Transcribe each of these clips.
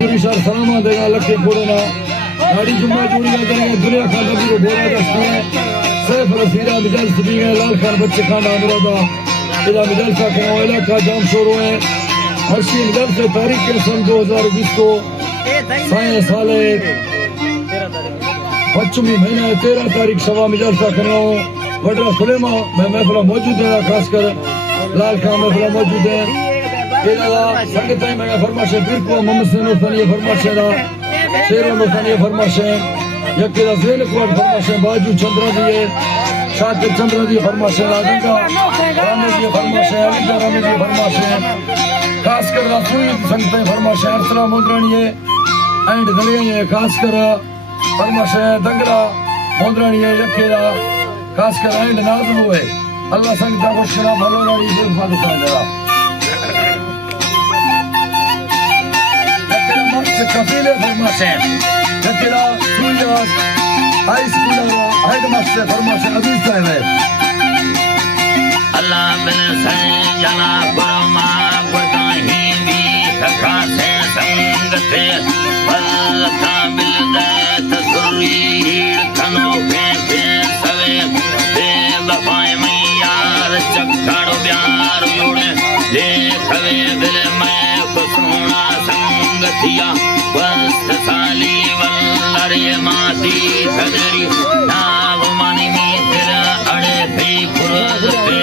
सलामा देगा लक्के बोलना गाड़ी जुम्मा चूड़िया करेंगे दुनिया खान नबी को बोला दस्ती है सैफ रसीदा मिजल सभी है लाल खान बच्चे खान अमरादा इधर मिजल सा कमावला का जाम शुरू है हर्षी मिजल से तारीख के सन 2020 को साले पश्चिमी महीना 13 तारीख सवा मिजल सा करो वडरा सुलेमा मैं महफिल मौजूद है खासकर लाल खान महफिल मौजूद है संगत में फरमाशे बिरको मोहम्मद सैनो फनी फरमाशे दा शेरों नो फनी फरमाशे यके दा ज़ेल को फरमाशे बाजू चंद्र दिए शाकिर चंद्र दी फरमाशे राजंगा रामे दी फरमाशे अलीजा रामे दी फरमाशे खासकर रसूल संगत में फरमाशे अरसला मोदरानी एंड दलिया खासकर फरमाशे दंगरा मोदरानी यके दा खासकर एंड नाज़ हुए अल्लाह संगत को शरा भलो नाड़ी बेफाद फायदा कफीले फरमाशे यकेला सूर्या हाई स्कूल हेडमास्टर फरमाशे अभी साहब है अल्लाह बिन संजना गुरमा गुरदाही भी सखा से संगते वल्लता बिल दैत सुरी खनो पे सवे दे वफाए मैयार चक्कड़ प्यार जोड़े देखवे दिल में खुशोना संगतिया वस्त साली वल्लरे माती सदरी नाव मनी मित्र अड़े फी पुरते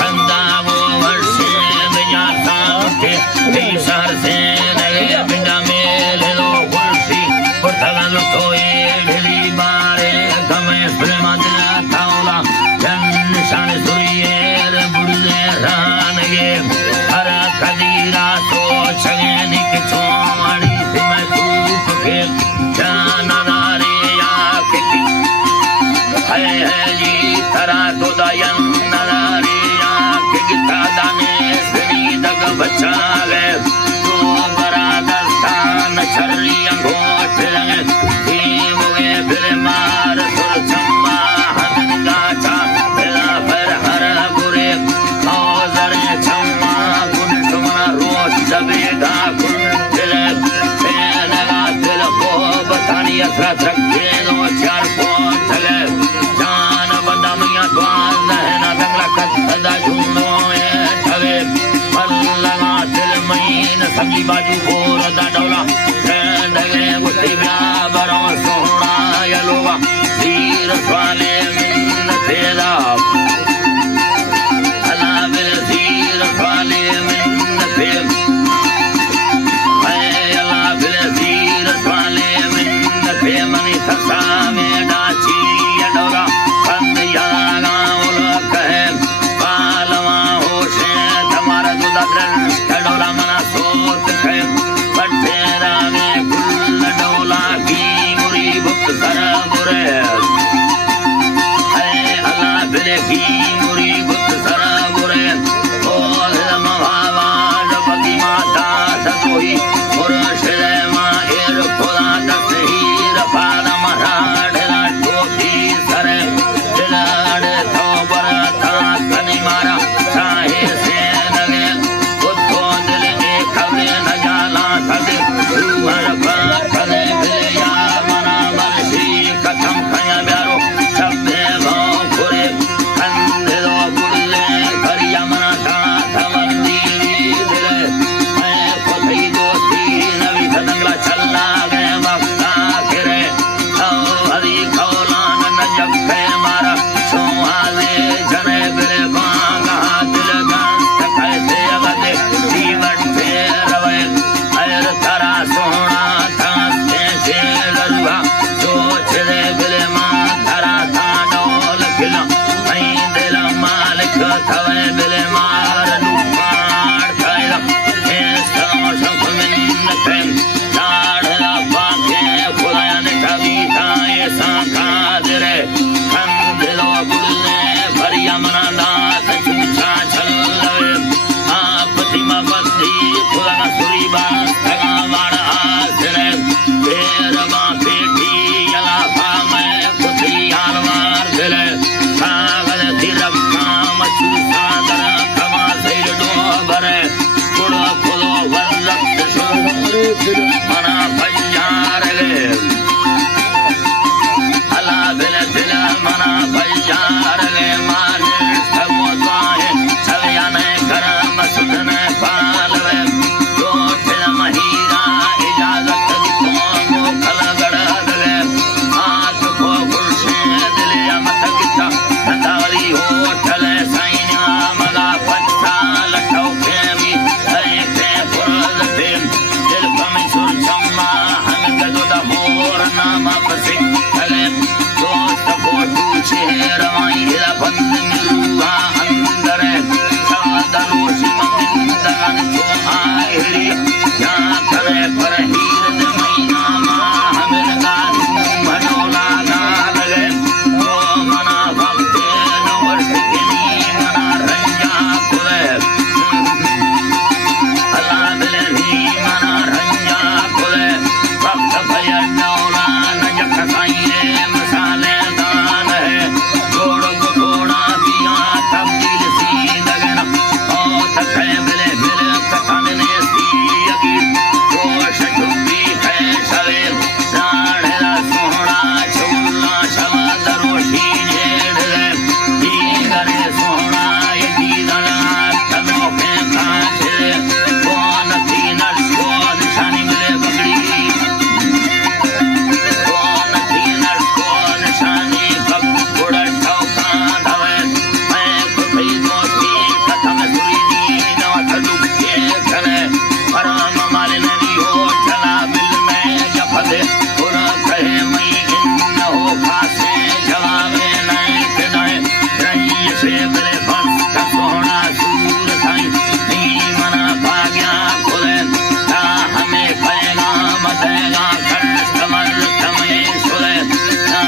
कंदा वो वर्षे बिजाता के तीसर से नगे बिंदा मेले लो कुर्सी पुतगल तो ये ढली बारे गमे प्रेमा दिला तावला जन निशान सुरियर बुड़े रानगे हर कदीरा तो छगनी के छोड़ी से मैं तूप के जाना नारे या के है जी तरा तो दयन नारे या के गीता दाने श्री दग बचा ले तो बरादस्तान चरली अंगोट रंग दीवोगे फिर मार सुर चम्मा हन गाचा फिरा फिर हर बुरे औजर चम्मा गुन सुमना रोज जबेगा गुन दिल तेनगा दिल को बतानी असरत रखे दो चार पोंछ ले जान बंदा मियां द्वार नहना दंगला कदा झूनो ये ठवे पल्लगा दिल महीन समझी बाजू बोर दा डोला डगे गुस्ती बरो सोहना यलोवा तीर स्वाले मिन तेरा अला बिल तीर स्वाले मिन तेरा अला बिल तीर स्वाले मिन तेरा मनी ससा में डाची डोला कंद यागा उल कहे बालवा होशे तुम्हारा दुदा दृष्ट डोला मना सोत कहे बटेरा में कुल डोला की मुरी बुक सर बुरे अल्लाह बिल की मुरी बुक सर बुरे बोल मवावा जबकी माता सतोही मुर्शिद मां एर खुदा दसही रफाद मराठला टोपी सर दिलाड़ तो बरता तनी मारा चाहे से लगे खुदो दिल एक खबरे न जाला सद रूहर फले बिलिया मना बरसी कथम खया ब्यारो सबे भाव खुरे कंधे दो बुले करिया मना था थमंदी दिले मैं खुदी दोस्ती नवी सदंगला चलना गए वक्त आखिरे हरी खौलान न जब पे मारा सोहाले जने बिले बांगा दिल गांस कैसे अगदे जीवन पे रवे अयर तारा सोना था से लरुआ सोच दे बिले मां तारा था डोल खिला नहीं दिल मालिक थवे बिले मार लुपाड़ खाइला ऐस सब मिन्न पे चाड़ला बाके खुदाया ने कभी था ऐसा कादरे कंधलो बुलने भरिया मना दात चूचा चल लवे आप तिमा बद्दी खुदा सुरी बात थगा वाड़ा मना फजार ले अला दिल दिल मना फजार ले माने सबो द्वाए छवयाने करम सुधने पालवे दो दिल महीरा इजाजत को मोखल गड़ ले हाथ को गुलशे दिल अमत किता नदावली होठल साइना मगा पत्ता लटो केमी ते पुरल ते दिल कमी सुर चम्मा हम गदो दा मोर नाम पसे कले दोस्त को तुझे रवाई ला बंद मिरुआ अंदर सादरोशी मंदन तो आहिरी या करे पर हीर जमीना मा हमें गान मनोला गाले तो मना भक्ते नवर सिकनी मना रंजा कुले अल्लाह दिल भी मना रंजा कुले भक्त भय नौला नजक साइए मसाले दान है जोड़ थोड़ा पिया तब्दील सी लगना ओ तखे मिले मिल कथाने सी अगी जोश डुबी है सवे राणा सोहना चुल्ला शब्द रोशी जेड़ दीगरे सोहना यदी दला तनो के कांचे कौन तीन को निशानी मिले बगड़ी कौन तीन को निशानी भक्त उड़ ठोका धवे मैं कुछ दोस्ती कथम सुरी नवत दुखे चले परम मालिन हो चला बिल में जफले पुर कहे मई इन हो खासे जवाबे नहीं किनाए रही से बिले बस का सोहना सूर थाई नहीं मना भाग्या खुले ता हमें पैगाम देगा खर्च कमर तमें सुले ता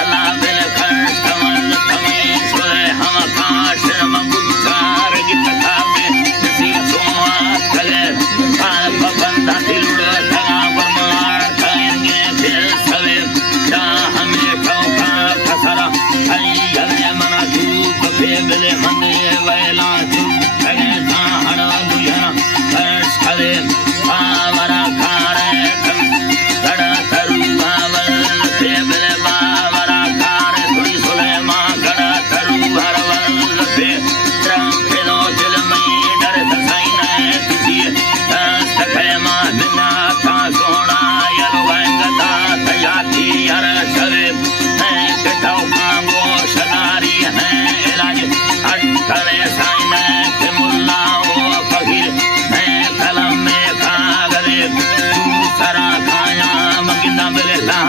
अल्लाह बिल खर्च कमर तमें सुले हम काश मंगुचार की कथा में किसी सोआत कले बंदा दिल धगा बरमार कहेंगे दिल सवे ता हमें ठोका खसरा हले मना धूप पे बिले मने वैला धूप कहे ता हरा दुयना खर्च कले बावरा खारे गड़ा तरू बावल पे बिले बावरा खारे थोड़ी सुलेमा गड़ा तरू हरवल पे रंगलो दिल में डर दसाइना तुझे दस्त खेमा बिना था सोना यलो वंगता तयाती हर सवे है कटाओ कांगो शनारी है इलाज अटकले साइना के मुल्ला ओ फकीर है कलम में कागले तू सरा खाया मगिना बिले ला